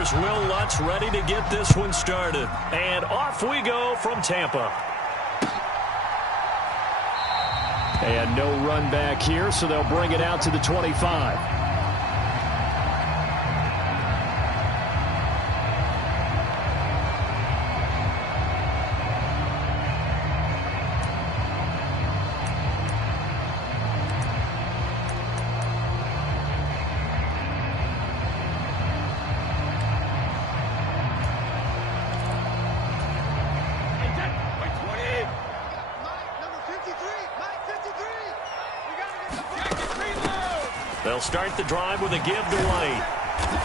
Here's Will Lutz ready to get this one started. And off we go from Tampa. And no run back here, so they'll bring it out to the 25. They'll start the drive with a give to White.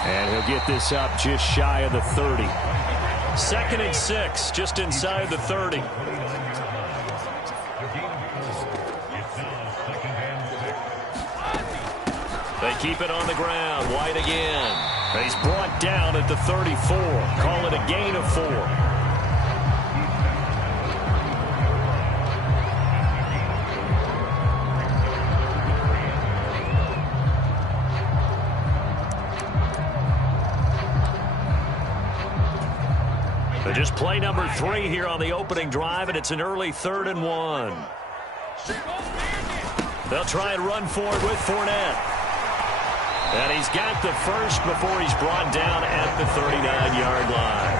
And he'll get this up just shy of the 30. 2nd and 6, just inside the 30. They keep it on the ground. White again. He's brought down at the 34. Call it a gain of 4. Just play number 3 here on the opening drive, and it's an early 3rd and 1. They'll try and run forward with Fournette. And he's got the first before he's brought down at the 39-yard line.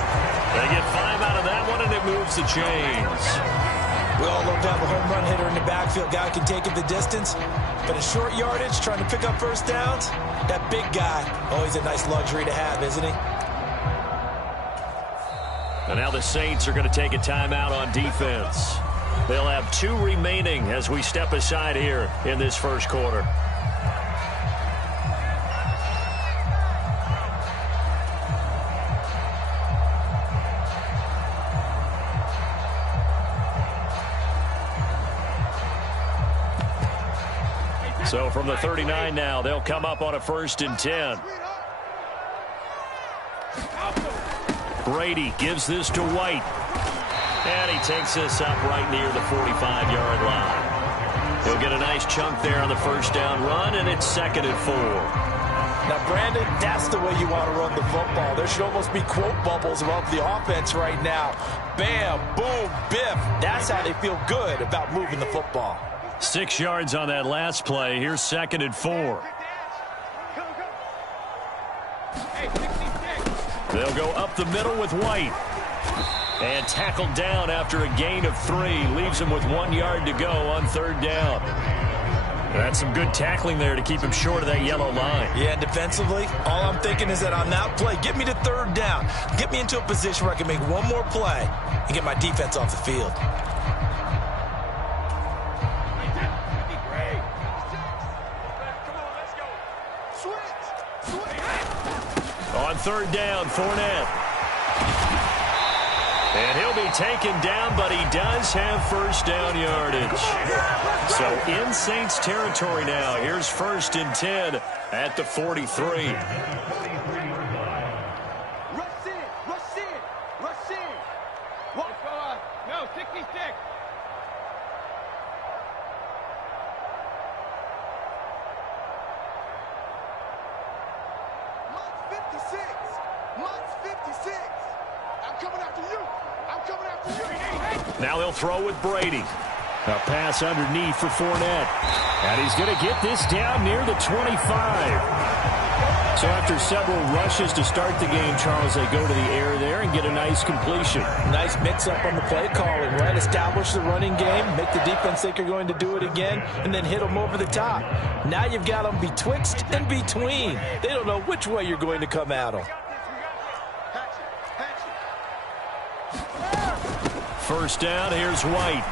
They get 5 out of that one, and it moves the chains. We all love to have a home run hitter in the backfield. Guy can take it the distance. But in short yardage, trying to pick up first downs, that big guy, always a nice luxury to have, isn't he? And now the Saints are going to take a timeout on defense. They'll have 2 remaining as we step aside here in this first quarter. So from the 39 now, they'll come up on a 1st and 10. Brady gives this to White. And he takes this up right near the 45-yard line. He'll get a nice chunk there on the first down run, and it's 2nd and 4. Now, Brandon, that's the way you want to run the football. There should almost be quote bubbles above the offense right now. Bam, boom, biff. That's how they feel good about moving the football. 6 yards on that last play. Here's 2nd and 4. They'll go up the middle with White. And tackled down after a gain of 3. Leaves him with 1 yard to go on 3rd down. That's some good tackling there to keep him short of that yellow line. Yeah, and defensively, all I'm thinking is that on that play, get me to 3rd down. Get me into a position where I can make one more play and get my defense off the field. On 3rd down, Fournette. And he'll be taken down, but he does have first down yardage. So in Saints territory now. Here's 1st and 10 at the 43. No, 66. Now they'll throw with Brady. A pass underneath for Fournette. And he's going to get this down near the 25. So after several rushes to start the game, Charles, they go to the air there and get a nice completion. Nice mix-up on the play calling, right? Establish the running game, make the defense think you're going to do it again, and then hit them over the top. Now you've got them betwixt and between. They don't know which way you're going to come at them. 1st down, here's White.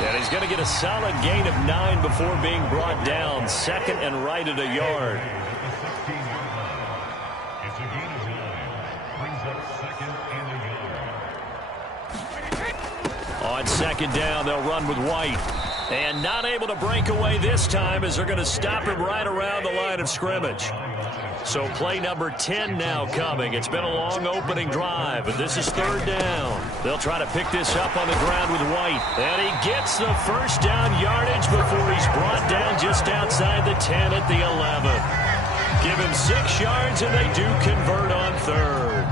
And he's going to get a solid gain of 9 before being brought down. 2nd and right at a yard. On 2nd down, they'll run with White. And not able to break away this time as they're going to stop him right around the line of scrimmage. So play number 10 now coming. It's been a long opening drive, but this is 3rd down. They'll try to pick this up on the ground with White. And he gets the first down yardage before he's brought down just outside the 10 at the 11. Give him 6 yards, and they do convert on third.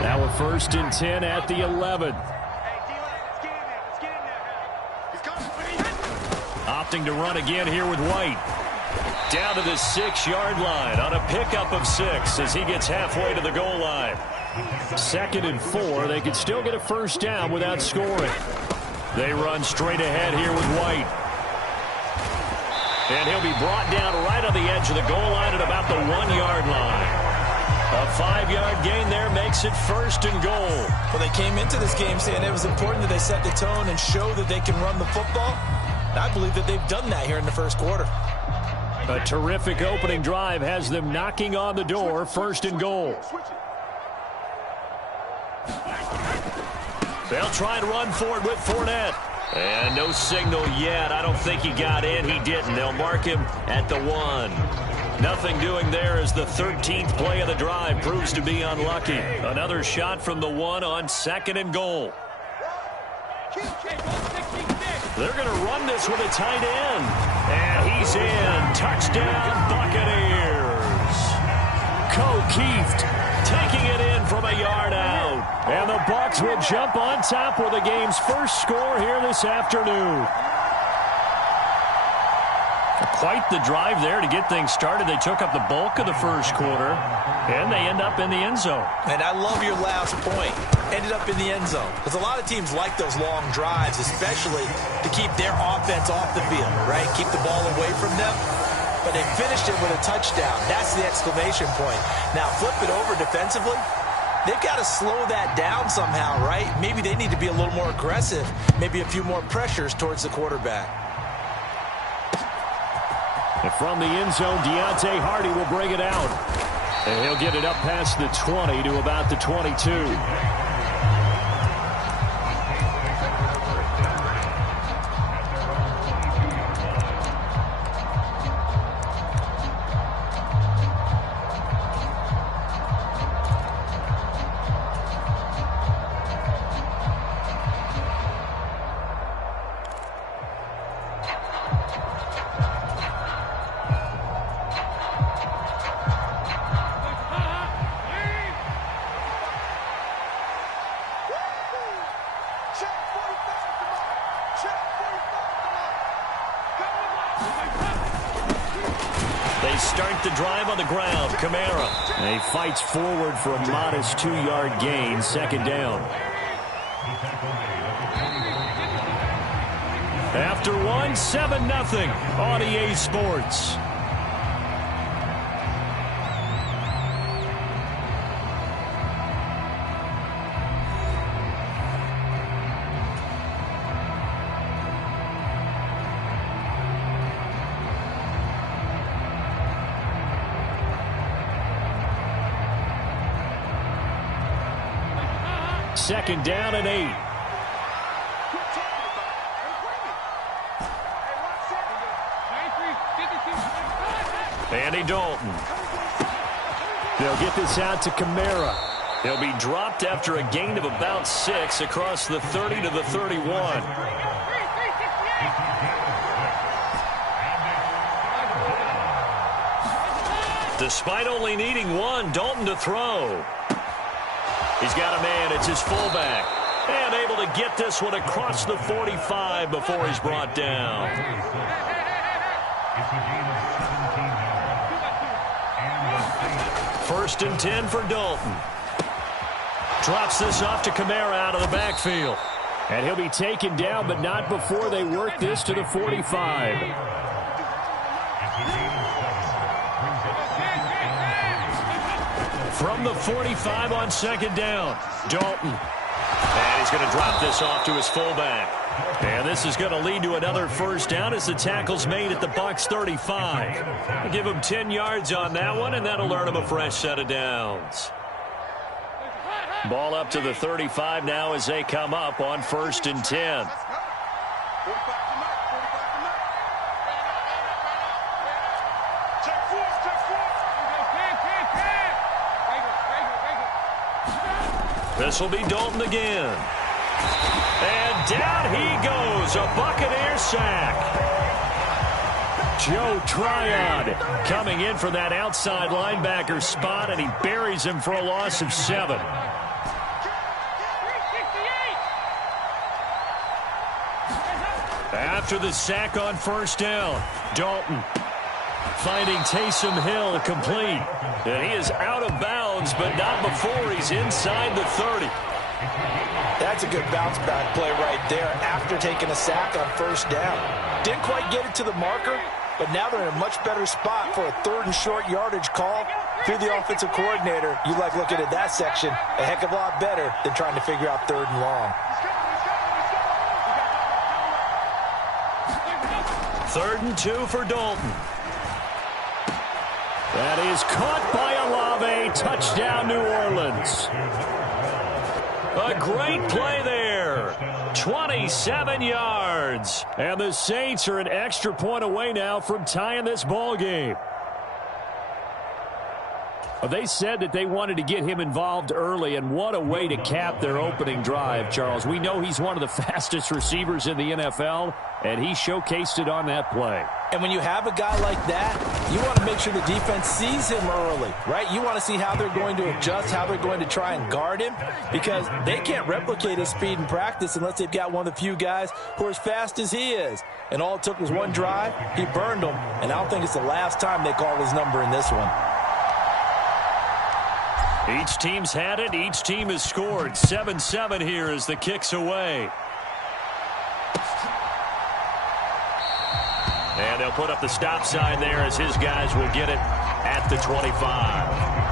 Now a 1st and 10 at the 11. Opting to run again here with White. Down to the 6-yard line on a pickup of 6 as he gets halfway to the goal line. 2nd and 4. They could still get a 1st down without scoring. They run straight ahead here with White. And he'll be brought down right on the edge of the goal line at about the 1-yard line. A 5-yard gain there makes it 1st and goal. Well, they came into this game saying it was important that they set the tone and show that they can run the football. And I believe that they've done that here in the 1st quarter. A terrific opening drive has them knocking on the door. 1st and goal. They'll try to run forward with Fournette. And no signal yet. I don't think he got in. He didn't. They'll mark him at the 1. Nothing doing there as the 13th play of the drive proves to be unlucky. Another shot from the 1 on 2nd and goal. They're going to run this with a tight end. And he's in. Touchdown, Buccaneers. Keeft taking it in from a yard out. And the Bucs will jump on top with the game's 1st score here this afternoon. Quite the drive there to get things started. They took up the bulk of the 1st quarter, and they end up in the end zone. And I love your last point. Ended up in the end zone. Because a lot of teams like those long drives, especially to keep their offense off the field, right? Keep the ball away from them. But they finished it with a touchdown. That's the exclamation point. Now flip it over defensively. They've got to slow that down somehow, right? Maybe they need to be a little more aggressive. Maybe a few more pressures towards the quarterback. And from the end zone, Deontay Hardy will bring it out. And he'll get it up past the 20 to about the 22. Start the drive on the ground. Kamara. And he fights forward for a modest 2-yard gain. 2nd down. After 1, 7-0 on EA Sports. Second down and 8. Andy Dalton. They'll get this out to Kamara. He'll be dropped after a gain of about 6 across the 30 to the 31. Despite only needing 1, Dalton to throw. He's got a man. It's his fullback. And able to get this one across the 45 before he's brought down. First and 10 for Dalton. Drops this off to Kamara out of the backfield. And he'll be taken down, but not before they work this to the 45. From the 45 on 2nd down, Dalton. And he's going to drop this off to his fullback. And this is going to lead to another 1st down as the tackle's made at the Bucs 35. We'll give him 10 yards on that one, and that'll earn him a fresh set of downs. Ball up to the 35 now as they come up on 1st and 10. This will be Dalton again. And down he goes. A Buccaneer sack. Joe Tryon coming in for that outside linebacker spot, and he buries him for a loss of 7. After the sack on first down, Dalton finding Taysom Hill complete. And he is out of bounds, but not before he's inside the 30. That's a good bounce back play right there after taking a sack on first down. Didn't quite get it to the marker, but now they're in a much better spot for a 3rd and short yardage call. If you're the offensive coordinator, you like looking at that section a heck of a lot better than trying to figure out 3rd and long. 3rd and 2 for Dalton. That is caught by Olave. Touchdown, New Orleans. A great play there. 27 yards. And the Saints are an extra point away now from tying this ball game. They said that they wanted to get him involved early, and what a way to cap their opening drive, Charles. We know he's one of the fastest receivers in the NFL, and he showcased it on that play. And when you have a guy like that, you want to make sure the defense sees him early, right? You want to see how they're going to adjust, how they're going to try and guard him, because they can't replicate his speed in practice unless they've got one of the few guys who are as fast as he is. And all it took was one drive. He burned them, and I don't think it's the last time they call his number in this one. Each team's had it. Each team has scored. 7-7 here as the kick's away. And they'll put up the stop sign there as his guys will get it at the 25.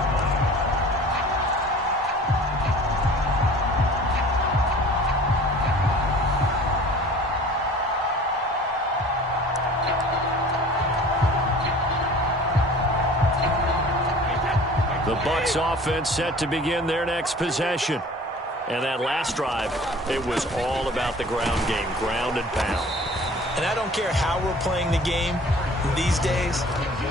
The Bucs offense set to begin their next possession. And that last drive, it was all about the ground game, ground and pound. And I don't care how we're playing the game these days,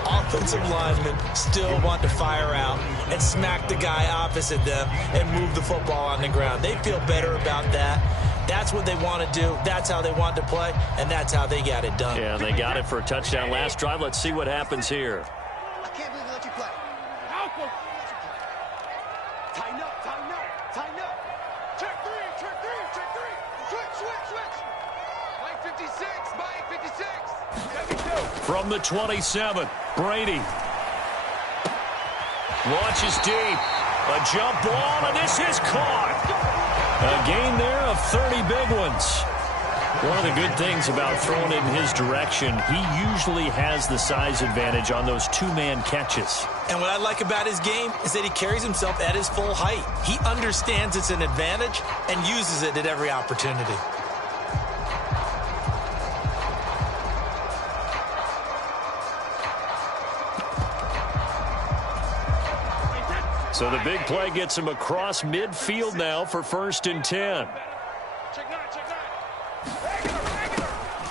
offensive linemen still want to fire out and smack the guy opposite them and move the football on the ground. They feel better about that. That's what they want to do. That's how they want to play, and that's how they got it done. Yeah, they got it for a touchdown last drive. Let's see what happens here. I can't believe they let you play. Tighten up, tighten up, tighten up. Check three, check three, check three. Switch, switch, switch. Mike 56, Mike 56. 72. From the 27, Brady launches deep. A jump ball, and this is caught. A gain there of 30 big ones. One of the good things about throwing it in his direction, he usually has the size advantage on those two-man catches. And what I like about his game is that he carries himself at his full height. He understands it's an advantage and uses it at every opportunity. So the big play gets him across midfield now for 1st and 10.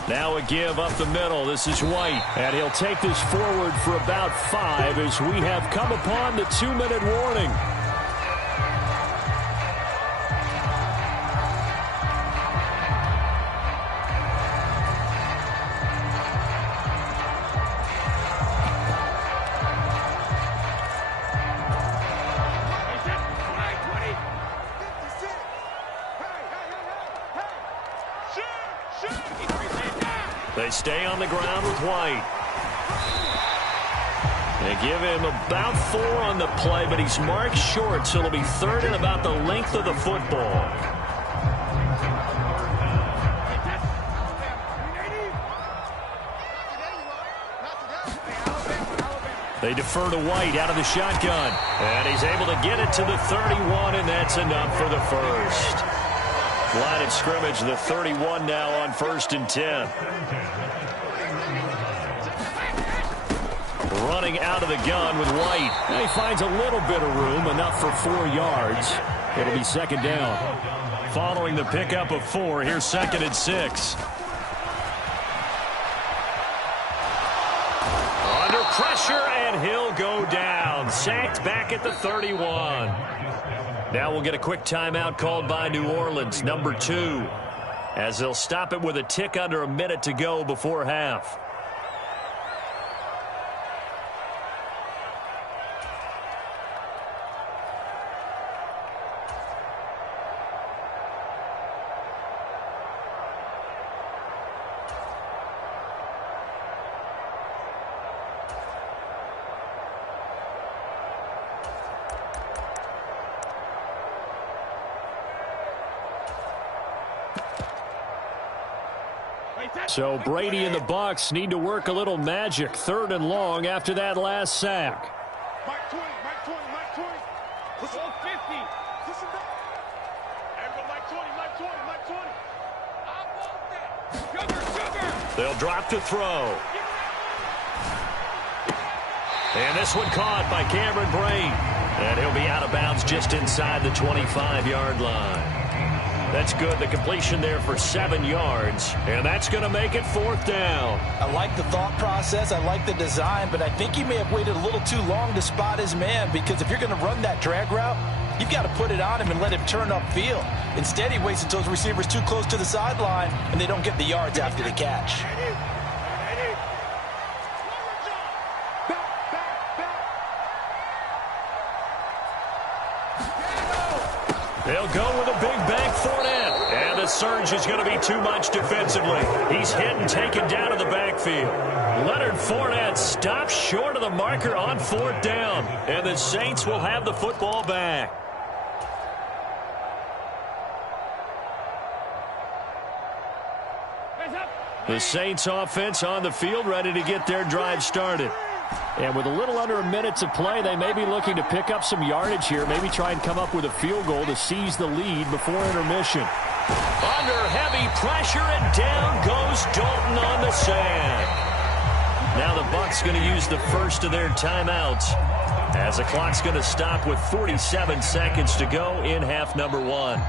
Now a give up the middle. This is White. And he'll take this forward for about 5 as we have come upon the 2-minute warning. They stay on the ground with White. They give him about 4 on the play, but he's marked short, so it'll be 3rd and about the length of the football. They defer to White out of the shotgun. And he's able to get it to the 31, and that's enough for the first. Line of scrimmage, the 31 now on 1st and 10. Running out of the gun with White. And he finds a little bit of room, enough for 4 yards. It'll be 2nd down. Following the pickup of 4, here's 2nd and 6. Under pressure, and he'll go down. Sacked back at the 31. Now we'll get a quick timeout called by New Orleans, number 2, as they'll stop it with a tick under a minute to go before half. So Brady and the Bucs need to work a little magic. 3rd and long after that last sack. Mike 20, Mike 20, Mike 20. Push him 50. Push him back. Everybody, Mike 20, Mike 20, Mike 20. I want that. Sugar. They'll drop to throw. And this one caught by Cameron Brain. And he'll be out of bounds just inside the 25-yard line. That's good. The completion there for 7 yards. And that's going to make it 4th down. I like the thought process. I like the design. But I think he may have waited a little too long to spot his man. Because if you're going to run that drag route, you've got to put it on him and let him turn upfield. Instead, he waits until his receiver's too close to the sideline, and they don't get the yards after the catch. They'll go with a big bank Fournette. And the surge is going to be too much defensively. He's hit and taken down to the backfield. Leonard Fournette stops short of the marker on 4th down. And the Saints will have the football back. The Saints offense on the field ready to get their drive started. And with a little under a minute to play, they may be looking to pick up some yardage here, maybe try and come up with a field goal to seize the lead before intermission. Under heavy pressure, and down goes Dalton on the sack. Now the Bucs going to use the first of their timeouts as the clock's going to stop with 47 seconds to go in half number 1.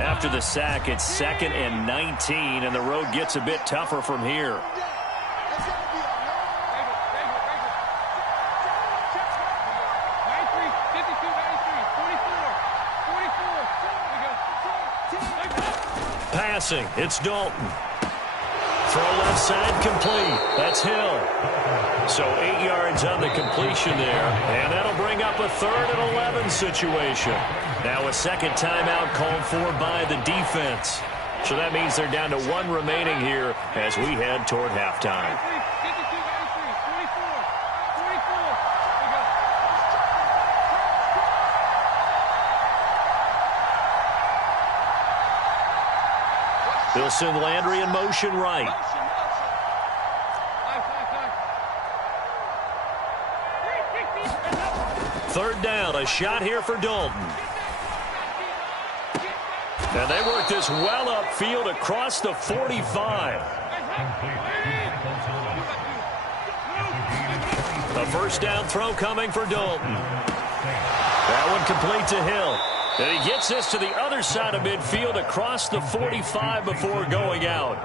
After the sack, it's 2nd and 19, and the road gets a bit tougher from here. Passing, it's Dalton. Throw left side complete. That's Hill. So 8 yards on the completion there, and that'll bring up a 3rd and 11 situation. Now a second timeout called for by the defense. So that means they're down to 1 remaining here as we head toward halftime. They'll send Landry in motion right. Third down, a shot here for Dalton. And they work this well upfield across the 45. A first down throw coming for Dalton. That one complete to Hill. And he gets this to the other side of midfield across the 45 before going out.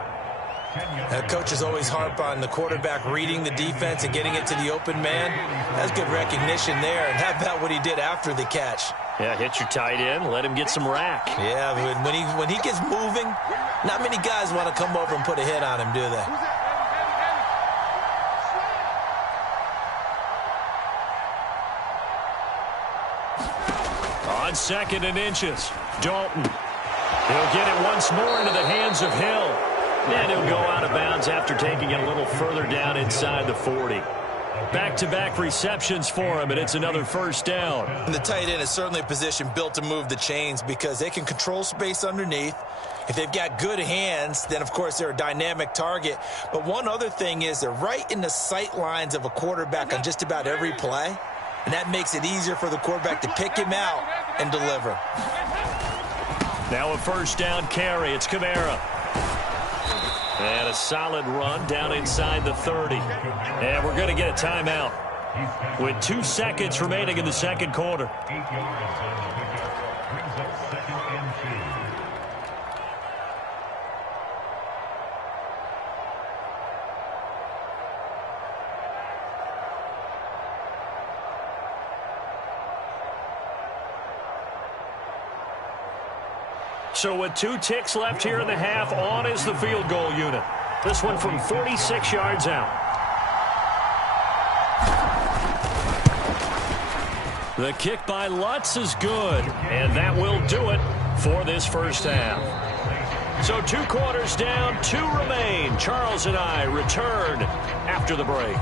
Coaches always harp on the quarterback reading the defense and getting it to the open man. That's good recognition there. And how about what he did after the catch? Yeah, hit your tight end, let him get some rack. Yeah, when he gets moving, not many guys want to come over and put a hit on him, do they? On 2nd and inches, Dalton. He'll get it once more into the hands of Hill. And he'll go out of bounds after taking it a little further down inside the 40. Back-to-back receptions for him, and it's another first down. And the tight end is certainly a position built to move the chains because they can control space underneath. If they've got good hands, then, of course, they're a dynamic target. But one other thing is they're right in the sight lines of a quarterback on just about every play. And that makes it easier for the quarterback to pick him out and deliver. Now a first down carry. It's Kamara. And a solid run down inside the 30. And we're going to get a timeout with 2 seconds remaining in the second quarter. So with 2 ticks left here in the half, on is the field goal unit. This one from 46 yards out. The kick by Lutz is good, and that will do it for this first half. So 2 quarters down, 2 remain. Charles and I return after the break.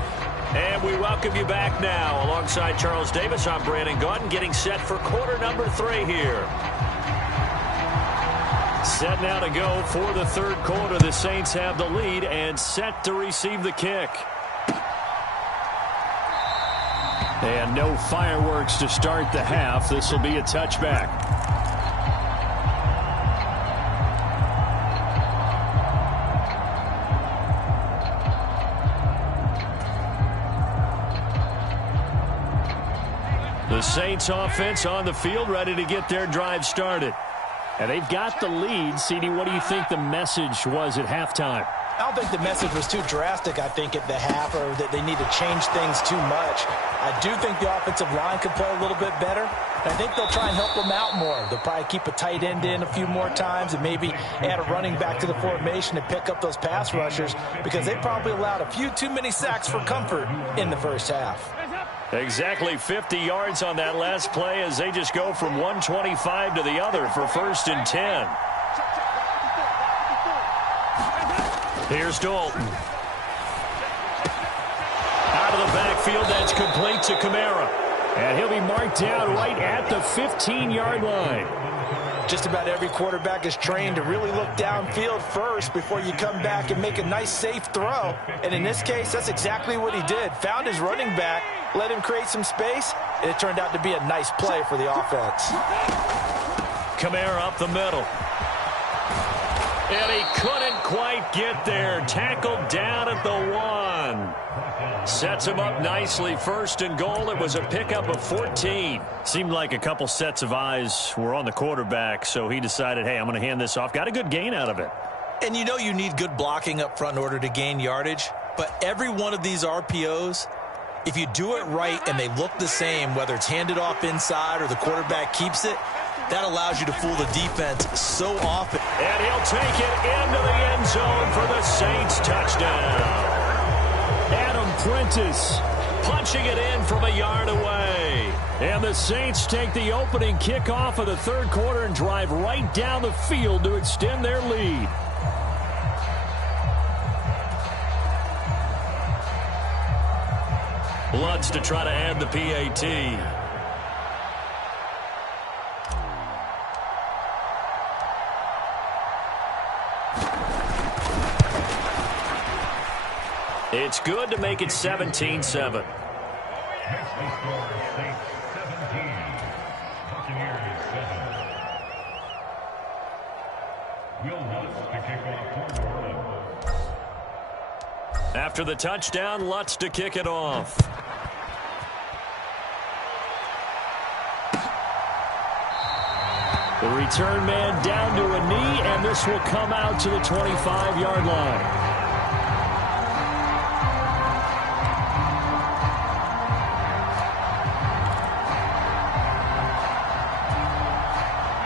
And we welcome you back now. Alongside Charles Davis, I'm Brandon Gaudin, getting set for quarter number 3 here. Set now to go for the third quarter. The Saints have the lead and set to receive the kick. And no fireworks to start the half. This will be a touchback. The Saints offense on the field, ready to get their drive started. And they've got the lead. CD, what do you think the message was at halftime? I don't think the message was too drastic, I think, at the half, or that they need to change things too much. I do think the offensive line could play a little bit better. I think they'll try and help them out more. They'll probably keep a tight end in a few more times and maybe add a running back to the formation to pick up those pass rushers, because they probably allowed a few too many sacks for comfort in the first half. Exactly 50 yards on that last play as they just go from 125 to the other for 1st and 10. Here's Dalton. Out of the backfield, that's complete to Kamara. And he'll be marked down right at the 15-yard line. Just about every quarterback is trained to really look downfield first before you come back and make a nice, safe throw. And in this case, that's exactly what he did. Found his running back, let him create some space, and it turned out to be a nice play for the offense. Kamara up the middle. And he couldn't quite get there. Tackled down at the 1. Sets him up nicely. 1st and goal. It was a pickup of 14. Seemed like a couple sets of eyes were on the quarterback, so he decided, hey, I'm going to hand this off. Got a good gain out of it. And you know you need good blocking up front in order to gain yardage. But every one of these RPOs, if you do it right and they look the same, whether it's handed off inside or the quarterback keeps it, that allows you to fool the defense so often. And he'll take it into the end zone for the Saints touchdown. Adam Prentice punching it in from a yard away. And the Saints take the opening kickoff of the third quarter and drive right down the field to extend their lead. Lutz to try to add the PAT. It's good to make it 17-7. After the touchdown, Lutz to kick it off. The return man down to a knee, and this will come out to the 25-yard line.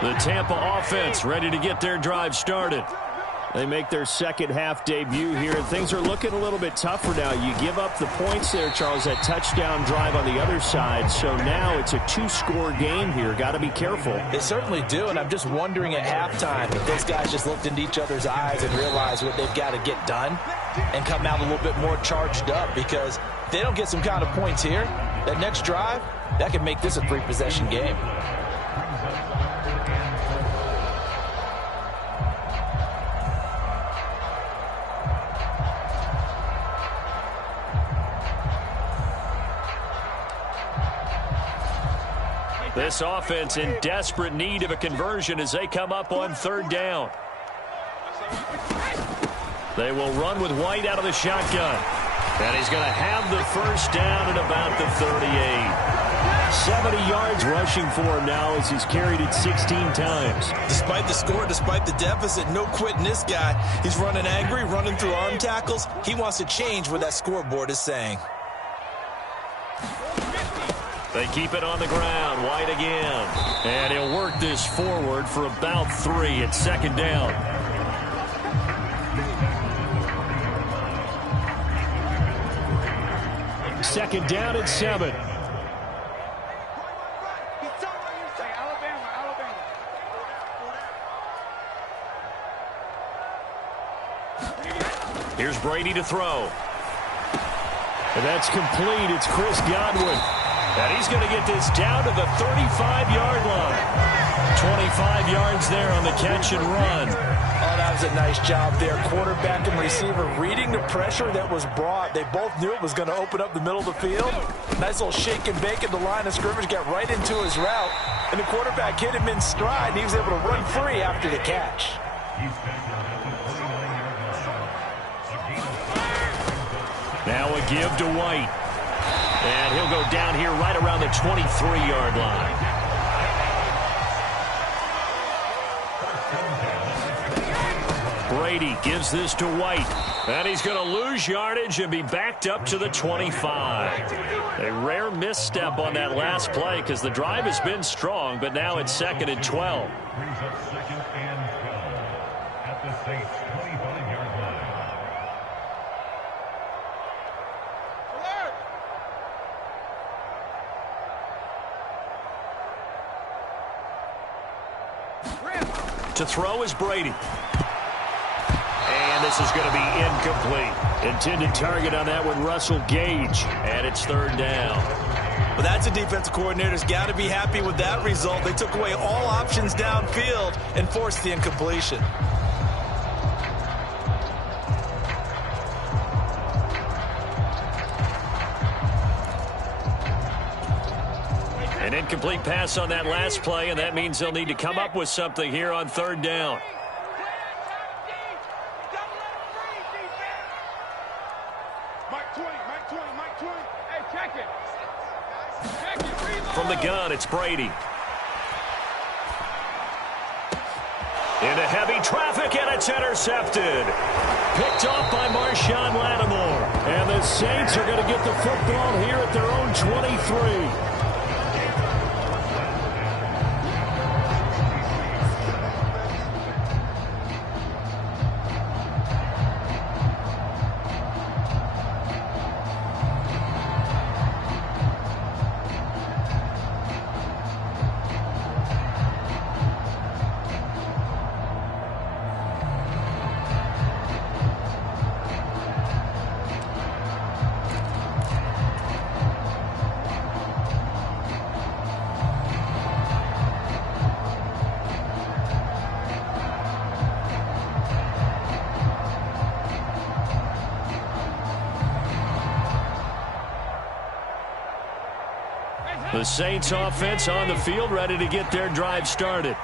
The Tampa offense ready to get their drive started. They make their second half debut here, and things are looking a little bit tougher now. You give up the points there, Charles, that touchdown drive on the other side. So now it's a 2-score game here. Got to be careful. They certainly do, and I'm just wondering at halftime if those guys just looked into each other's eyes and realized what they've got to get done and come out a little bit more charged up, because if they don't get some kind of points here, that next drive, that could make this a 3-possession game. This offense in desperate need of a conversion as they come up on third down. They will run with White out of the shotgun. And he's going to have the first down at about the 38. 70 yards rushing for him now as he's carried it 16 times. Despite the score, despite the deficit, no quitting this guy. He's running angry, running through arm tackles. He wants to change what that scoreboard is saying. They keep it on the ground. White again. And he'll work this forward for about 3 at second down. Second down at 7. Here's Brady to throw. And that's complete. It's Chris Godwin. And he's going to get this down to the 35-yard line. 25 yards there on the catch and run. Oh, that was a nice job there. Quarterback and receiver reading the pressure that was brought. They both knew it was going to open up the middle of the field. Nice little shake and bake at the line of scrimmage. Got right into his route. And the quarterback hit him in stride. And he was able to run free after the catch. Now a give to White. And he'll go down here right around the 23-yard line. Brady gives this to White. And he's going to lose yardage and be backed up to the 25. A rare misstep on that last play because the drive has been strong, but now it's 2nd and 12. Brings up 2nd and 12 at the Saints' 25-yard line. To throw is Brady. And this is going to be incomplete. Intended target on that one, Russell Gage. And it's 3rd down. Well, that's a defensive coordinator's got to be happy with that result. They took away all options downfield and forced the incompletion. An incomplete pass on that last play, and that means they'll need to come up with something here on 3rd down. From the gun, it's Brady. Into heavy traffic, and it's intercepted. Picked off by Marshawn Lattimore. And the Saints are going to get the football here at their own 23. The Saints offense on the field, ready to get their drive started.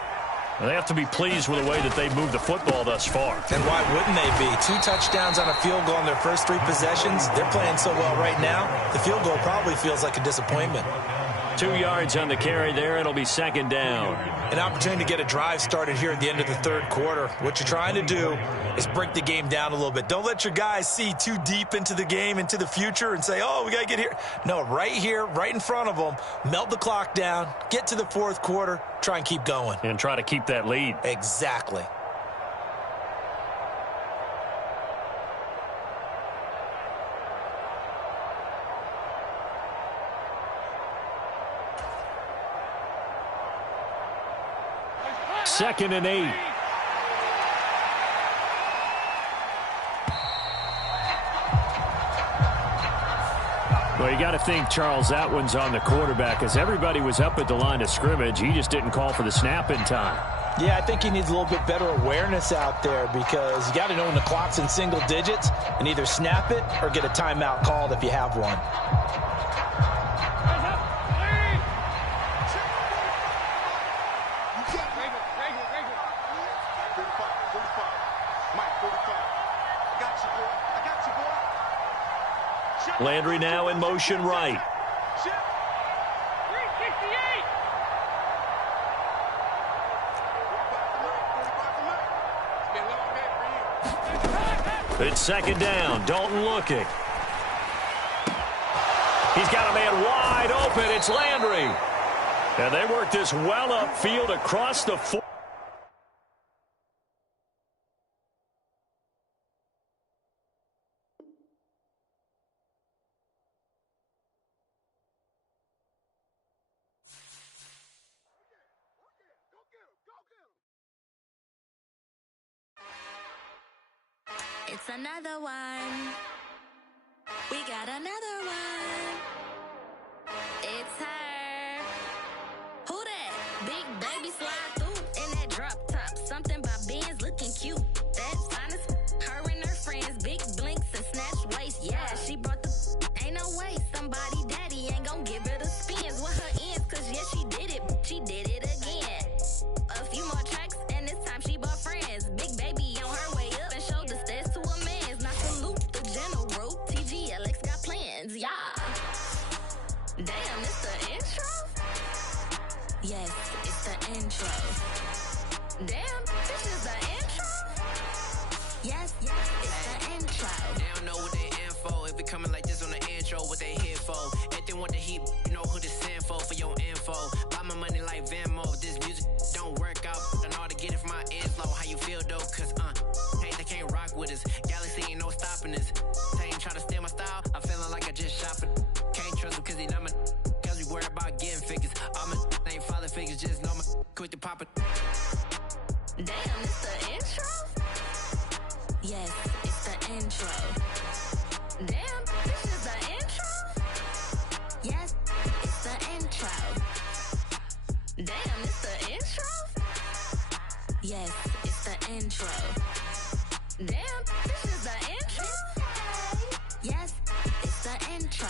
They have to be pleased with the way that they've moved the football thus far. And why wouldn't they be? 2 touchdowns on a field goal in their first 3 possessions. They're playing so well right now, the field goal probably feels like a disappointment. 2 yards on the carry there. It'll be 2nd down. An opportunity to get a drive started here at the end of the 3rd quarter. What you're trying to do is break the game down a little bit. Don't let your guys see too deep into the game, into the future, and say, oh, we got to get here. No, right here, right in front of them, melt the clock down, get to the 4th quarter, try and keep going. And try to keep that lead. Exactly. Second and 8. Well, you got to think, Charles, that one's on the quarterback as everybody was up at the line of scrimmage. He just didn't call for the snap in time. Yeah, I think he needs a little bit better awareness out there because you got to know when the clock's in single digits and either snap it or get a timeout called if you have one. Landry now in motion right. It's 2nd down. Dalton looking. He's got a man wide open. It's Landry. And they work this well upfield across the 4. It's another one. We got another one. It's her. Who that? Big baby slide through in that drop top. Something about Benz looking cute. That's honest. Her and her friends, big blinks and snatch waist. Yeah, she brought the. Ain't no way somebody daddy ain't gon' give her the spins with her ends. Cause yeah, she did it. She did it again. A few more tracks and this time she bought friends. Big baby on her way up and showed the stairs to a man's. Not salute the general. TGLX got plans. Yeah. Damn, it's the intro? Yes, it's the intro. Damn, this is the intro? Yes, it's the intro. They don't know what they info. If it coming like this on the intro, what they here for? If they want the heat, you know who to send for your info. Buy my money like Venmo. This music don't work out. I know how to get it from my inflow. How you feel though? Cause hey, they can't rock with us. Galaxy ain't no stopping us. They ain't trying to steal my style. I'm feeling like I just shot for. Can't trust him cause he not my. Cause we worried about getting figures. All my ain't father figures. Just know my quick to pop it. Damn, it's the intro? Yes, it's the intro. Damn, this is the intro? Yes, it's the intro. Damn, it's the intro? Yes, it's the intro. Damn, this is the intro? Yes, it's the intro.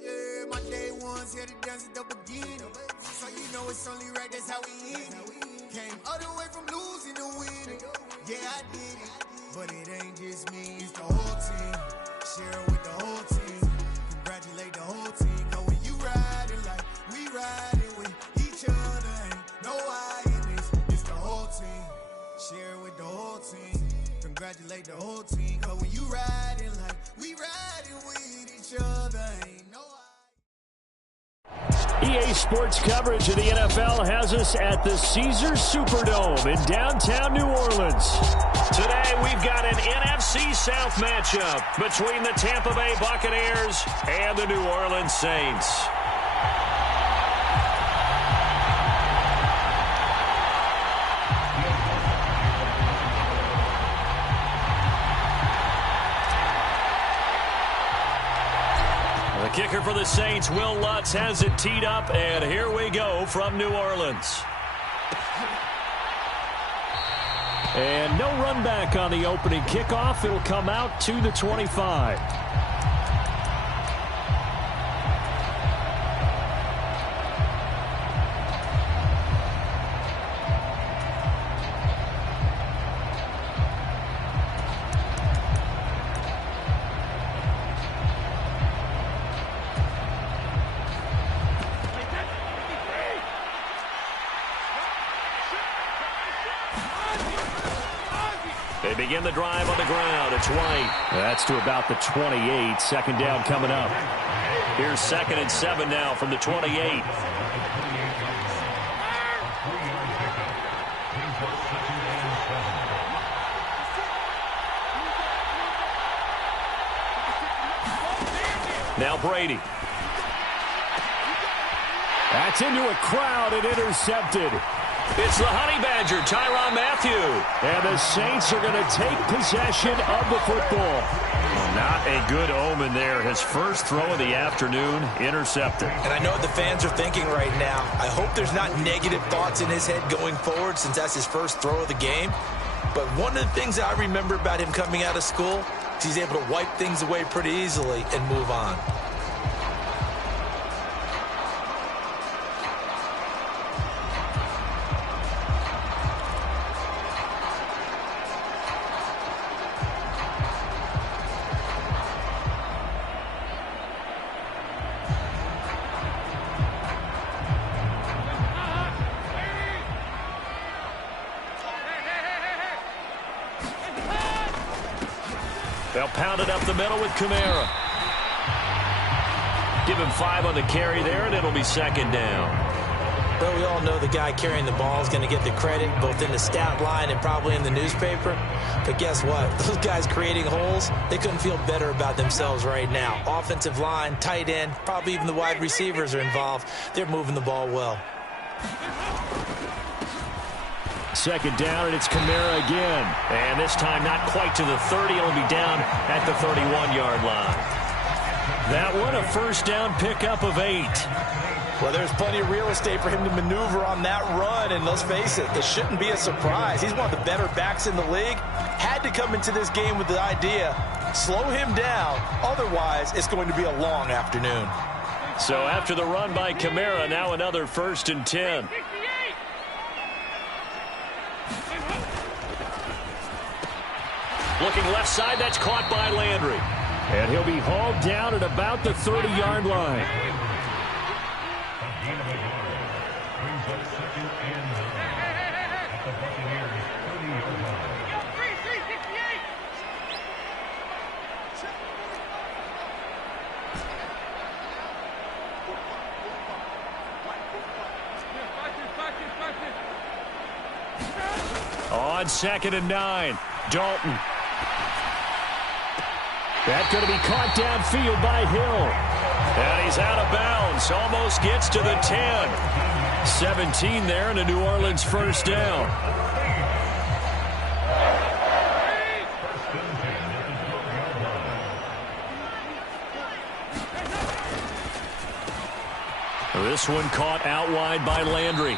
Yeah, my day ones here to dance at the beginning. So you know it's only right, that's how we end it. Came all the way from losing to winning. Yeah, I did it. But it ain't just me, it's the whole team. Share it with the whole team. Congratulate the whole team. Cause when you riding like we riding with each other, ain't no I in this. It's the whole team. Share it with the whole team. Congratulate the whole team. Cause when you riding like we riding with each other, ain't no EA Sports coverage of the NFL has us at the Caesars Superdome in downtown New Orleans. Today, we've got an NFC South matchup between the Tampa Bay Buccaneers and the New Orleans Saints. The kicker for the Saints, Will Lutz, has it teed up, and here we go from New Orleans. And no run back on the opening kickoff. It'll come out to the 25. They begin the drive on the ground. It's White. That's to about the 28. Second down coming up. Here's 2nd and 7 now from the 28. Now Brady. That's into a crowd and intercepted. It's the Honey Badger, Tyrann Mathieu. And the Saints are going to take possession of the football. Not a good omen there. His first throw of the afternoon, intercepted. And I know what the fans are thinking right now. I hope there's not negative thoughts in his head going forward since that's his first throw of the game. But one of the things that I remember about him coming out of school is he's able to wipe things away pretty easily and move on. They'll pound it up the middle with Kamara. Give him 5 on the carry there, and it'll be 2nd down. Well, we all know the guy carrying the ball is going to get the credit both in the stat line and probably in the newspaper. But guess what? Those guys creating holes, they couldn't feel better about themselves right now. Offensive line, tight end, probably even the wide receivers are involved. They're moving the ball well. Second down, and it's Kamara again. And this time not quite to the 30. It'll be down at the 31-yard line. That one, a first down pickup of 8. Well, there's plenty of real estate for him to maneuver on that run, and let's face it, it shouldn't be a surprise. He's one of the better backs in the league. Had to come into this game with the idea, slow him down, otherwise it's going to be a long afternoon. So after the run by Kamara, now another 1st and 10. Looking left side, that's caught by Landry. And he'll be hauled down at about the 30-yard line. On 2nd and 9, Dalton. That's going to be caught downfield by Hill. And he's out of bounds. Almost gets to the 10. 17 there, and a New Orleans first down. This one caught out wide by Landry.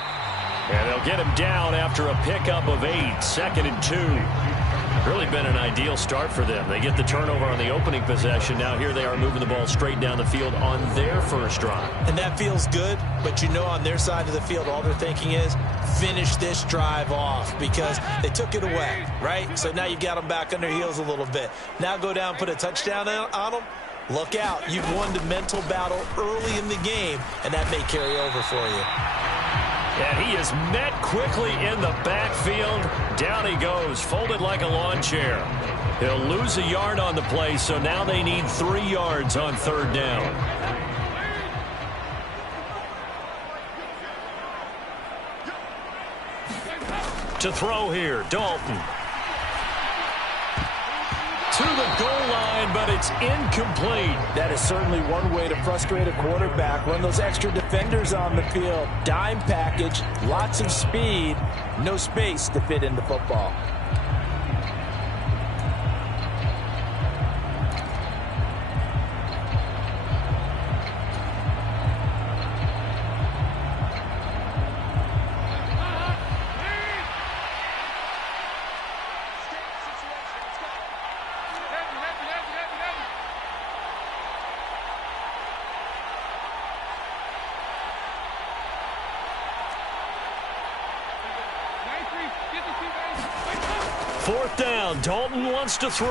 And they'll get him down after a pickup of 8. 2nd and 2. Really been an ideal start for them. They get the turnover on the opening possession. Now here they are moving the ball straight down the field on their first drive. And that feels good, but you know on their side of the field all they're thinking is finish this drive off because they took it away, right? So now you've got them back on their heels a little bit. Now go down, put a touchdown on them. Look out. You've won the mental battle early in the game, and that may carry over for you. And he is met quickly in the backfield. Down he goes, folded like a lawn chair. He'll lose a yard on the play, so now they need 3 yards on 3rd down. To throw here, Dalton. To the goal line, but it's incomplete. That is certainly one way to frustrate a quarterback. Run those extra defenders on the field. Dime package, lots of speed, no space to fit in the football. Fourth down, Dalton wants to throw.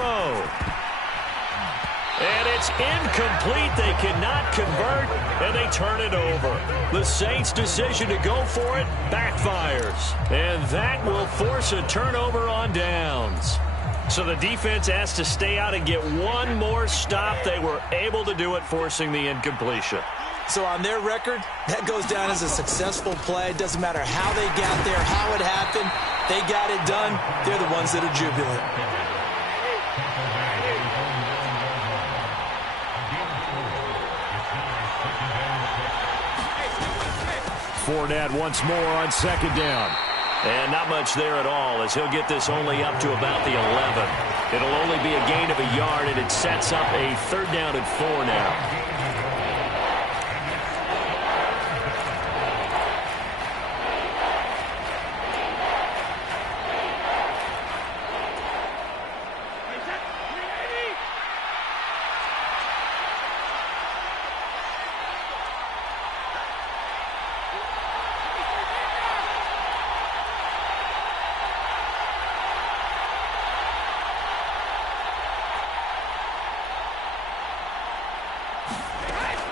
And it's incomplete. They cannot convert, and they turn it over. The Saints' decision to go for it backfires. And that will force a turnover on downs. So the defense has to stay out and get one more stop. They were able to do it, forcing the incompletion. So on their record, that goes down as a successful play. It doesn't matter how they got there, how it happened. They got it done. They're the ones that are jubilant. Fournette once more on 2nd down. And not much there at all as he'll get this only up to about the 11. It'll only be a gain of a yard, and it sets up a 3rd down and 4 now.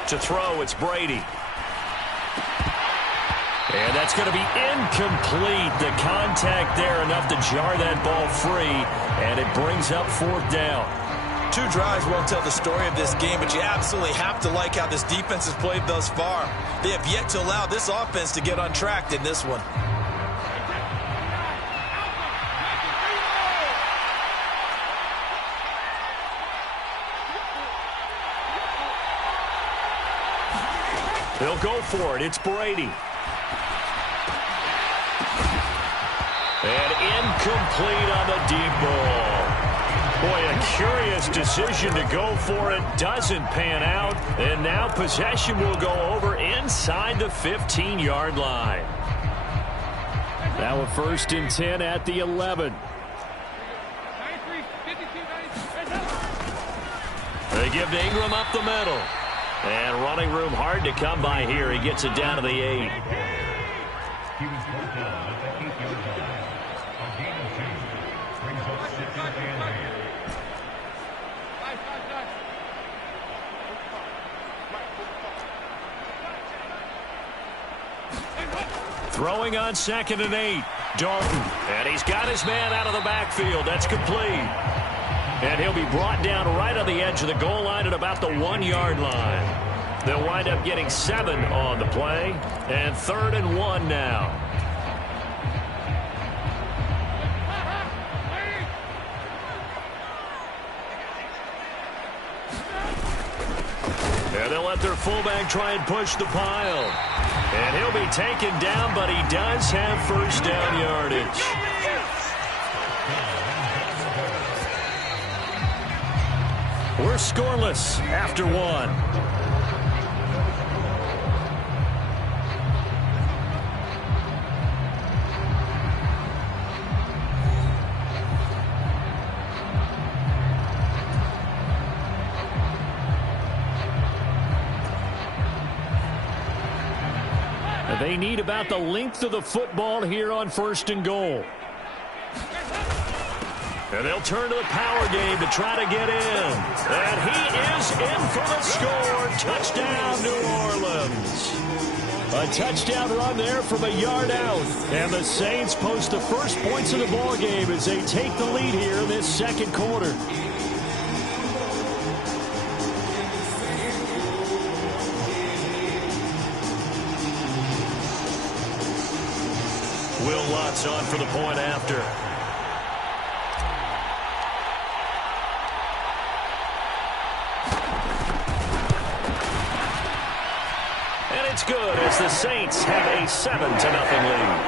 To throw, it's Brady. And that's going to be incomplete. The contact there enough to jar that ball free, and it brings up 4th down. 2 drives won't tell the story of this game, but you absolutely have to like how this defense has played thus far. They have yet to allow this offense to get untracked in this one. They'll go for it. It's Brady. And incomplete on the deep ball. Boy, a curious decision to go for it. Doesn't pan out. And now possession will go over inside the 15-yard line. Now a 1st and 10 at the 11. They give to Ingram up the middle. And running room hard to come by here. He gets it down to the 8. He was brought down at the 8-yard line. A gain of 2 brings up 2nd and 8. Throwing on 2nd and 8. Dalton. And he's got his man out of the backfield. That's complete. And he'll be brought down right on the edge of the goal line at about the 1-yard line. They'll wind up getting 7 on the play. And 3rd and 1 now. And they'll let their fullback try and push the pile. And he'll be taken down, but he does have 1st down yardage. We're scoreless after 1. They need about the length of the football here on 1st and goal. And they'll turn to the power game to try to get in. And he is in for the score. Touchdown, New Orleans. A touchdown run there from a yard out. And the Saints post the first points of the ball game as they take the lead here in this 2nd quarter. Will Lutz on for the point after. And it's good as the Saints have a 7-0 lead.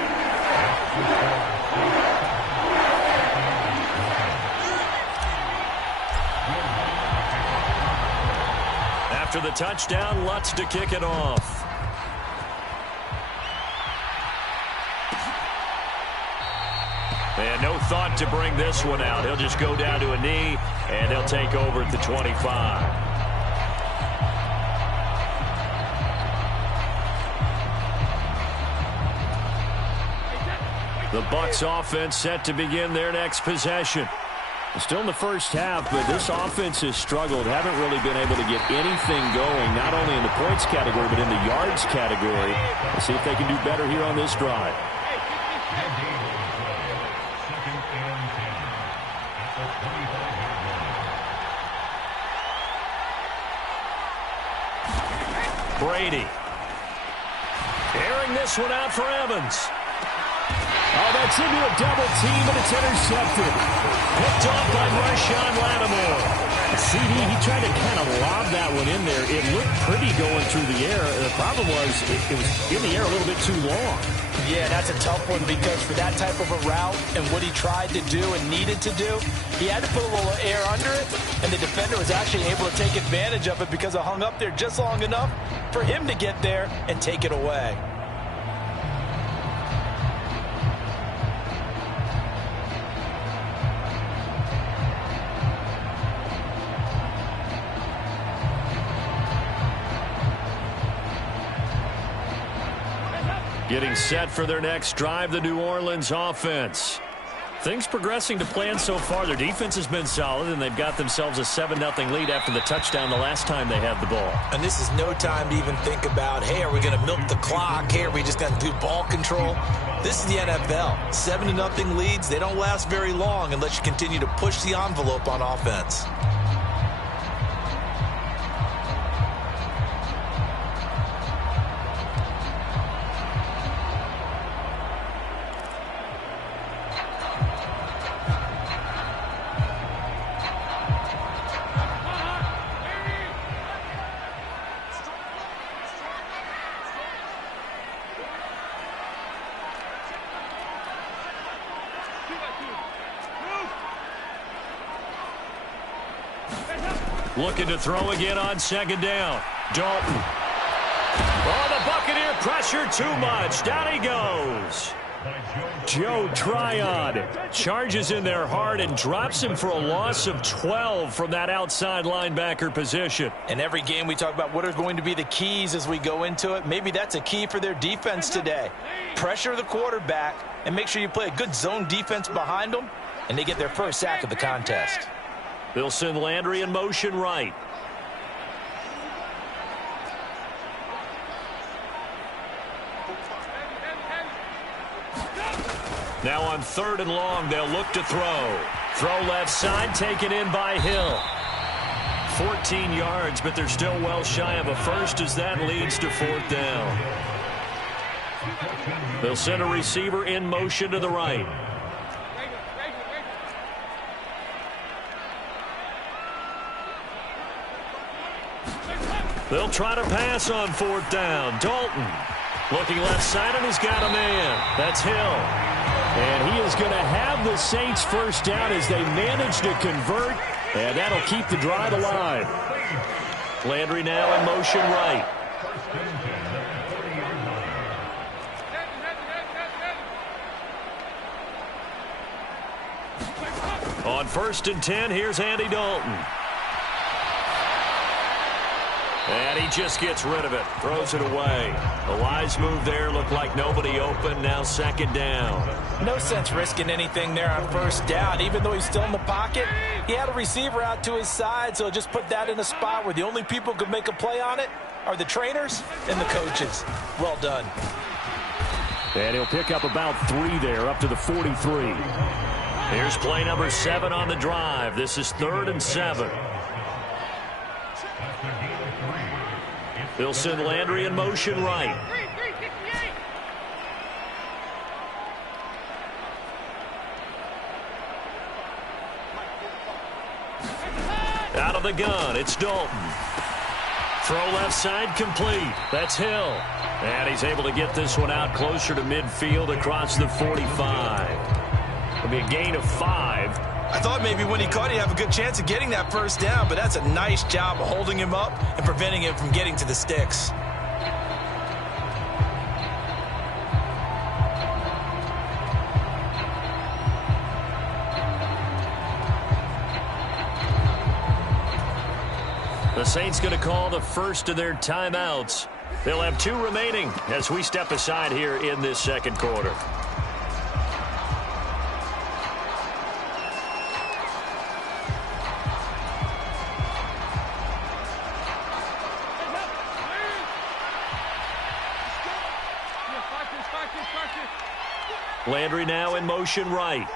After the touchdown, Lutz to kick it off. And no thought to bring this one out. He'll just go down to a knee, and he'll take over at the 25. The Bucs offense set to begin their next possession. Still in the first half, but this offense has struggled. Haven't really been able to get anything going, not only in the points category, but in the yards category. Let's see if they can do better here on this drive. Brady. Airing this one out for Evans. Oh, that's into a double team, and it's intercepted. Picked off by Marshawn Lattimore. CD, he tried to kind of lob that one in there. It looked pretty going through the air. The problem was it was in the air a little bit too long. Yeah, that's a tough one because for that type of a route and what he tried to do and needed to do, he had to put a little air under it, and the defender was actually able to take advantage of it because it hung up there just long enough for him to get there and take it away. Getting set for their next drive, the New Orleans offense. Things progressing to plan so far. Their defense has been solid, and they've got themselves a 7-0 lead after the touchdown the last time they had the ball. And this is no time to even think about, hey, are we going to milk the clock? Hey, are we just going to do ball control? This is the NFL. 7-0 leads, they don't last very long unless you continue to push the envelope on offense. Looking to throw again on second down. Dalton. Oh, the Buccaneer pressure too much. Down he goes. Joe Tryon charges in there hard and drops him for a loss of 12 from that outside linebacker position. In every game we talk about what are going to be the keys as we go into it. Maybe that's a key for their defense today. Pressure the quarterback and make sure you play a good zone defense behind them, and they get their first sack of the contest. They'll send Landry in motion right. Now on 3rd and long, they'll look to throw. Throw left side, taken in by Hill. 14 yards, but they're still well shy of a first as that leads to 4th down. They'll send a receiver in motion to the right. They'll try to pass on 4th down. Dalton looking left side, and he's got a man. That's Hill. And he is going to have the Saints first down as they manage to convert, and that'll keep the drive alive. Landry now in motion right. On 1st and 10, here's Andy Dalton. And he just gets rid of it, throws it away. A wise move there, looked like nobody open, now 2nd down. No sense risking anything there on 1st down. Even though he's still in the pocket, he had a receiver out to his side, so just put that in a spot where the only people who could make a play on it are the trainers and the coaches. Well done. And he'll pick up about 3 there, up to the 43. Here's play number 7 on the drive. This is 3rd and 7. They'll send Landry in motion right. Out of the gun, it's Dalton. Throw left side complete. That's Hill. And he's able to get this one out closer to midfield across the 45. It'll be a gain of 5. I thought maybe when he caught, he'd have a good chance of getting that 1st down, but that's a nice job of holding him up and preventing him from getting to the sticks. The Saints going to call the first of their timeouts. They'll have 2 remaining as we step aside here in this 2nd quarter. Landry now in motion right.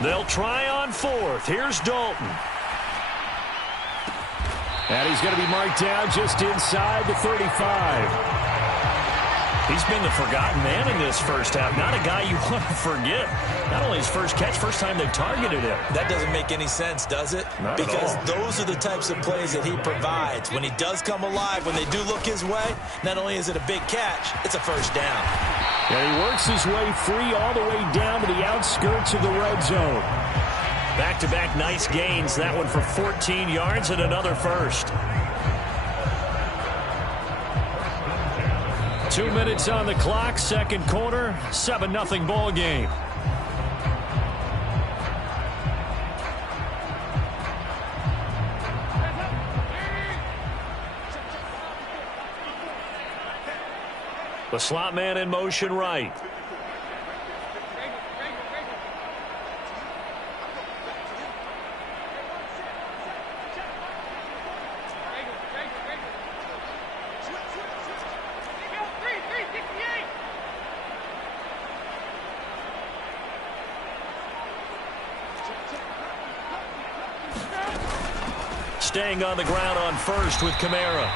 They'll try on 4th. Here's Dalton. And he's going to be marked down just inside the 35. He's been the forgotten man in this first half. Not a guy you want to forget. Not only his first catch, first time they've targeted him. That doesn't make any sense, does it? Not because at all. Those are the types of plays that he provides. When he does come alive, when they do look his way, not only is it a big catch, it's a 1st down. And he works his way free all the way down to the outskirts of the red zone. Back-to-back nice gains. That one for 14 yards and another first. 2 minutes on the clock, 2nd quarter, 7-0 ball game. The slot man in motion right. Staying on the ground on 1st with Kamara.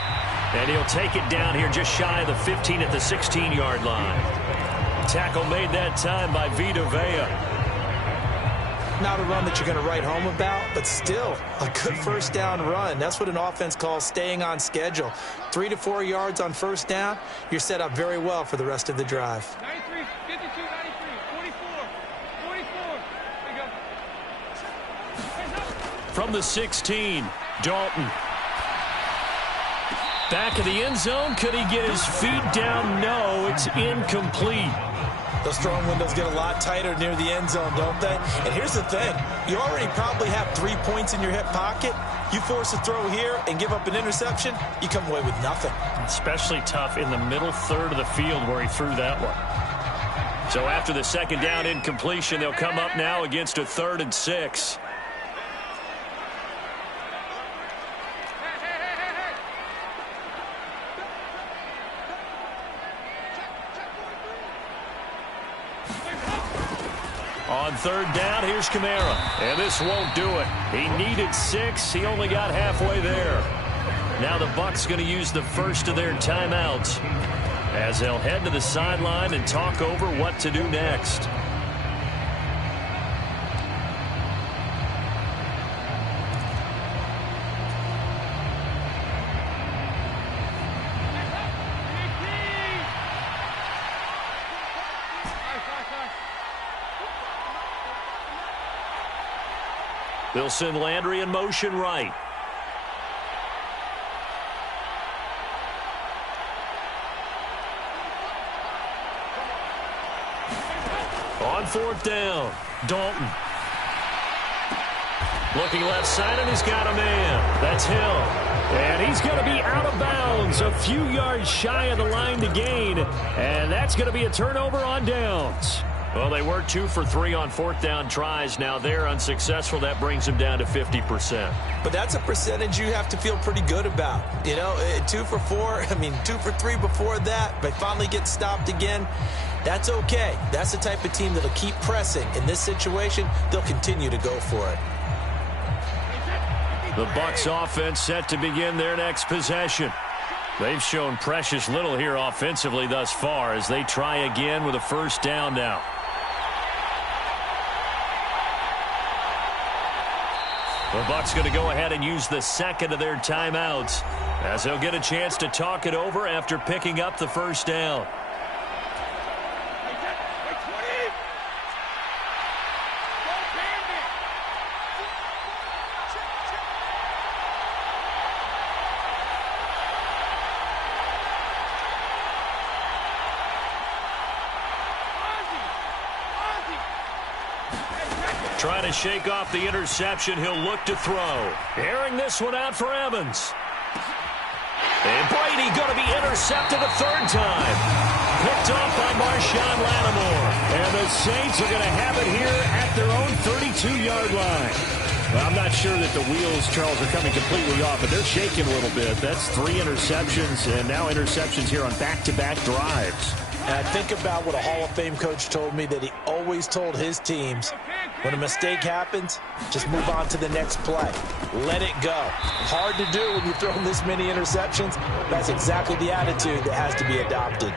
And he'll take it down here just shy of the 15 at the 16-yard line. Tackle made that time by Vita Vea. not a run that you're going to write home about, but still a good first down run. That's what an offense calls staying on schedule. 3 to 4 yards on first down, you're set up very well for the rest of the drive. 93, 52, 93, 44, 44. There you go. From the 16, Dalton. Back of the end zone. Could he get his feet down? No, it's incomplete. Those throwing windows get a lot tighter near the end zone, don't they? And here's the thing. You already probably have 3 points in your hip pocket. You force a throw here and give up an interception, you come away with nothing. Especially tough in the middle third of the field where he threw that one. So after the second down incompletion, they'll come up now against a 3rd and 6. On 3rd down, here's Kamara. And this won't do it. He needed 6. He only got halfway there. Now the Bucs going to use the first of their timeouts as they'll head to the sideline and talk over what to do next. They'll send Landry in motion right. On 4th down, Dalton. Looking left side, and he's got a man. That's Hill. And he's going to be out of bounds, a few yards shy of the line to gain. And that's going to be a turnover on downs. Well, they were 2 for 3 on 4th down tries. Now they're unsuccessful. That brings them down to 50%. But that's a percentage you have to feel pretty good about. You know, 2 for 4, 2 for 3 before that, but finally get stopped again. That's okay. That's the type of team that'll keep pressing. In this situation, they'll continue to go for it. The Bucs offense set to begin their next possession. They've shown precious little here offensively thus far as they try again with a first down now. The Bucs going to go ahead and use the second of their timeouts as they'll get a chance to talk it over after picking up the first down. Trying to shake off the interception. He'll look to throw. Airing this one out for Evans. And Brady going to be intercepted a 3rd time. Picked off by Marshawn Lattimore. And the Saints are going to have it here at their own 32-yard line. Well, I'm not sure that the wheels, Charles, are coming completely off, but they're shaking a little bit. That's 3 interceptions, and now interceptions here on back-to-back drives. And I think about what a Hall of Fame coach told me, that he always told his teams, when a mistake happens, just move on to the next play. Let it go. Hard to do when you're throwing this many interceptions. That's exactly the attitude that has to be adopted.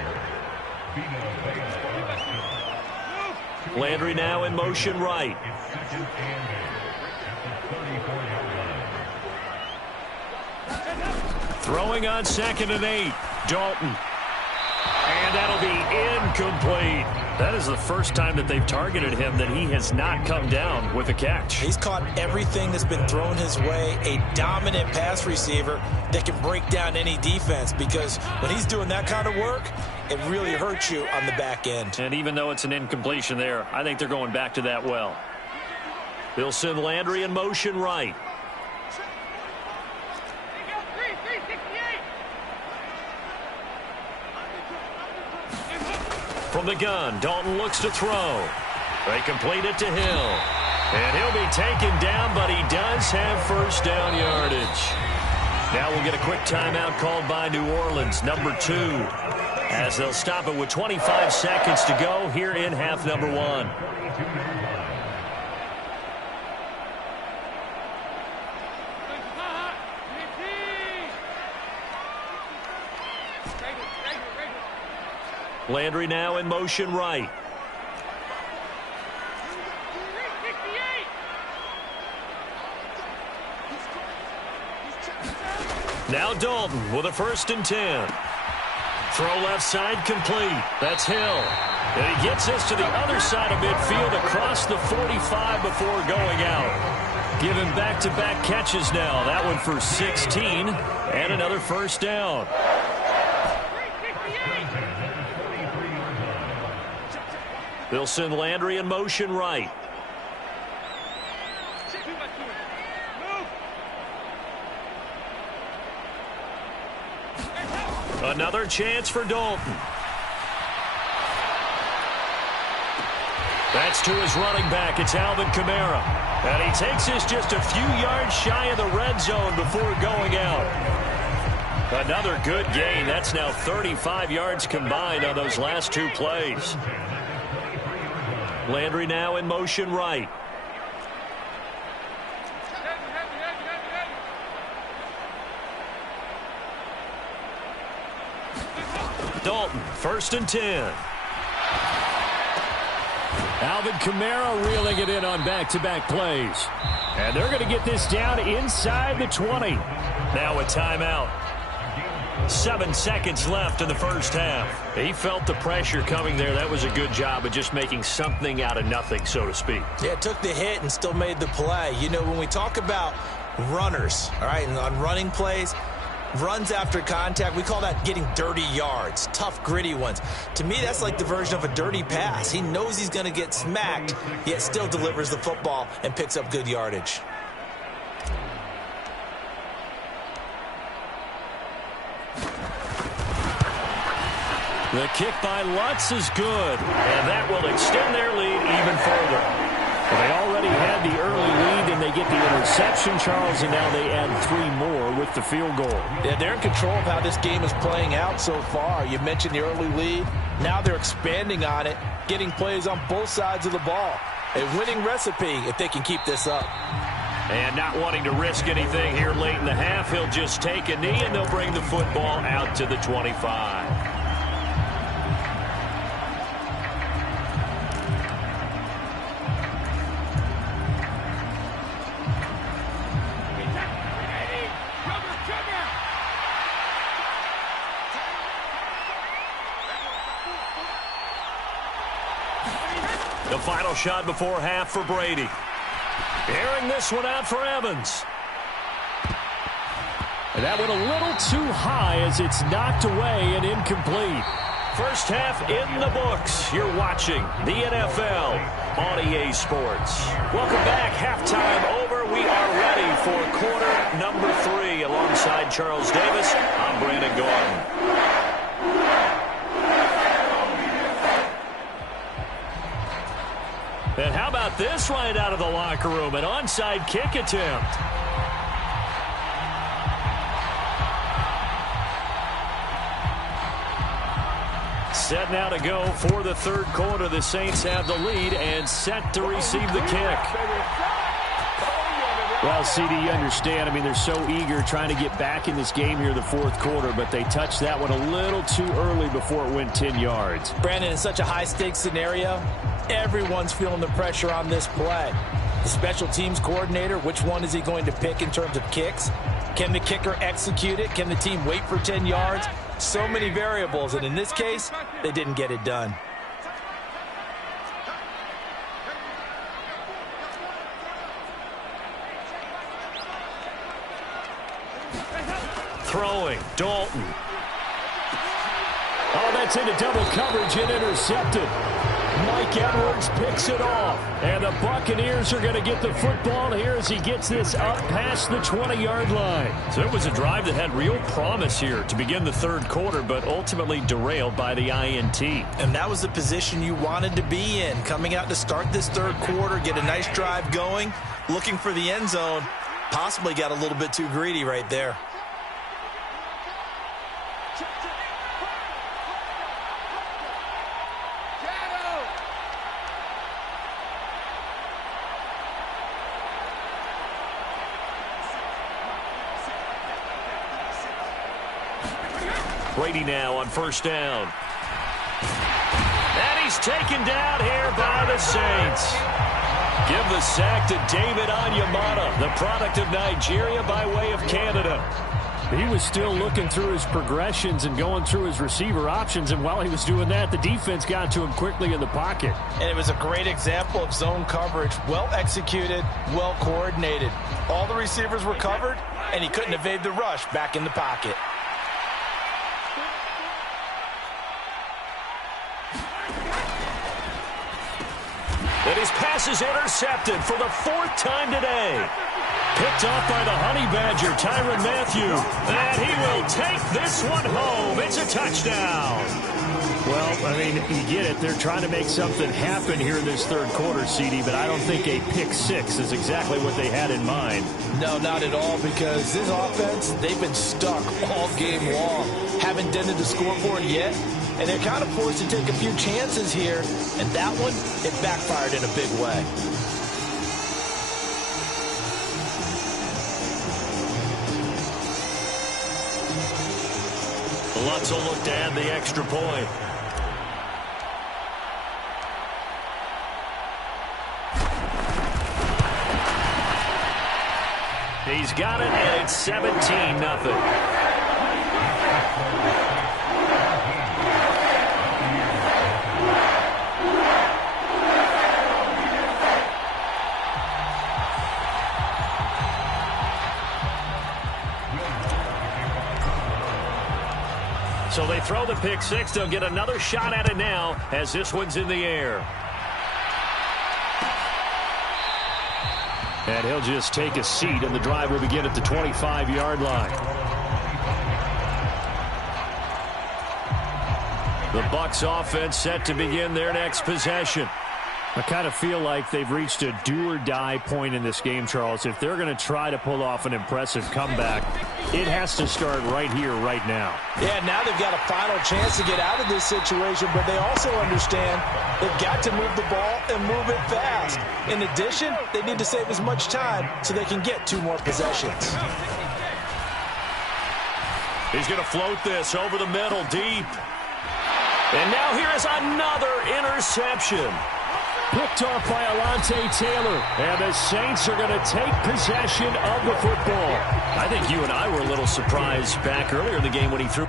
Landry now in motion right. Throwing on 2nd and 8. Dalton. And that'll be incomplete. That is the first time that they've targeted him that he has not come down with a catch. He's caught everything that's been thrown his way. A dominant pass receiver that can break down any defense, because when he's doing that kind of work, it really hurts you on the back end. And even though it's an incompletion there, I think they're going back to that well. They'll send Landry in motion right. From the gun, Dalton looks to throw. They complete it to Hill. And he'll be taken down, but he does have first down yardage. Now we'll get a quick timeout called by New Orleans, number 2, as they'll stop it with 25 seconds to go here in half number 1. Landry now in motion right. Now Dalton with a 1st and 10. Throw left side complete. That's Hill. And he gets this to the other side of midfield across the 45 before going out. Given back-to-back catches now. That one for 16 and another 1st down. They'll send Landry in motion right. Another chance for Dalton. That's to his running back. It's Alvin Kamara. And he takes this just a few yards shy of the red zone before going out. Another good gain. That's now 35 yards combined on those last 2 plays. Landry now in motion right. Dalton, 1st and 10. Alvin Kamara reeling it in on back-to-back plays. And they're going to get this down inside the 20. Now a timeout. 7 seconds left in the first half. He felt the pressure coming there. That was a good job of just making something out of nothing, so to speak. Yeah, took the hit and still made the play. You know, when we talk about runners, all right, and on running plays, runs after contact, we call that getting dirty yards, tough, gritty ones. To me, that's like the version of a dirty pass. He knows he's going to get smacked, yet still delivers the football and picks up good yardage. The kick by Lutz is good, and that will extend their lead even further. Well, they already had the early lead, and they get the interception, Charles, and now they add 3 more with the field goal. Yeah, they're in control of how this game is playing out so far. You mentioned the early lead. Now they're expanding on it, getting plays on both sides of the ball. A winning recipe if they can keep this up. And not wanting to risk anything here late in the half, he'll just take a knee, and they'll bring the football out to the 25. The final shot before half for Brady. Airing this one out for Evans. And that went a little too high as it's knocked away and incomplete. First half in the books. You're watching the NFL on EA Sports. Welcome back. Halftime over. We are ready for quarter number 3. Alongside Charles Davis, I'm Brandon Gordon. And how about this right out of the locker room? An onside kick attempt. Set now to go for the third quarter. The Saints have the lead and set to receive the kick. Well, CD, you understand. I mean, they're so eager trying to get back in this game here in the fourth quarter, but they touched that one a little too early before it went 10 yards. Brandon, in such a high-stakes scenario, everyone's feeling the pressure on this play. The special teams coordinator, which one is he going to pick in terms of kicks? Can the kicker execute it? Can the team wait for 10 yards? So many variables, and in this case, they didn't get it done. Throwing, Dalton. Oh, that's into double coverage and intercepted. Mike Edwards picks it off. And the Buccaneers are going to get the football here as he gets this up past the 20-yard line. So it was a drive that had real promise here to begin the third quarter, but ultimately derailed by the INT. And that was the position you wanted to be in. Coming out to start this third quarter, get a nice drive going, looking for the end zone. Possibly got a little bit too greedy right there. Brady now on first down. And he's taken down here by the Saints. Give the sack to David Onyemata, the product of Nigeria by way of Canada. He was still looking through his progressions and going through his receiver options, and while he was doing that, the defense got to him quickly in the pocket. And it was a great example of zone coverage, well executed, well coordinated. All the receivers were covered, and he couldn't evade the rush back in the pocket. And his pass is intercepted for the 4th time today. Picked off by the Honey Badger, Tyrann Mathieu. And he will take this one home. It's a touchdown. Well, I mean, you get it. They're trying to make something happen here in this third quarter, CD, but I don't think a pick six is exactly what they had in mind. No, not at all, because this offense, they've been stuck all game long. Haven't dented the scoreboard yet, and they're kind of forced to take a few chances here, and that one, it backfired in a big way. Lutz will look to add the extra point. He's got it, and it's 17-0. So they throw the pick six. They'll get another shot at it now as this one's in the air. And he'll just take a seat, and the drive will begin at the 25-yard line. The Bucs offense set to begin their next possession. I kind of feel like they've reached a do-or-die point in this game, Charles. If they're going to try to pull off an impressive comeback, it has to start right here, right now. Yeah, now they've got a final chance to get out of this situation, but they also understand they've got to move the ball and move it fast. In addition, they need to save as much time so they can get 2 more possessions. He's going to float this over the middle, deep. And now here is another interception. Picked off by Alontae Taylor. And the Saints are going to take possession of the football. I think you and I were a little surprised back earlier in the game when he threw.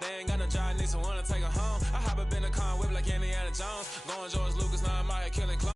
They ain't got no job, need someone to take her home. I hop up in the car, whip like Indiana Jones. Going George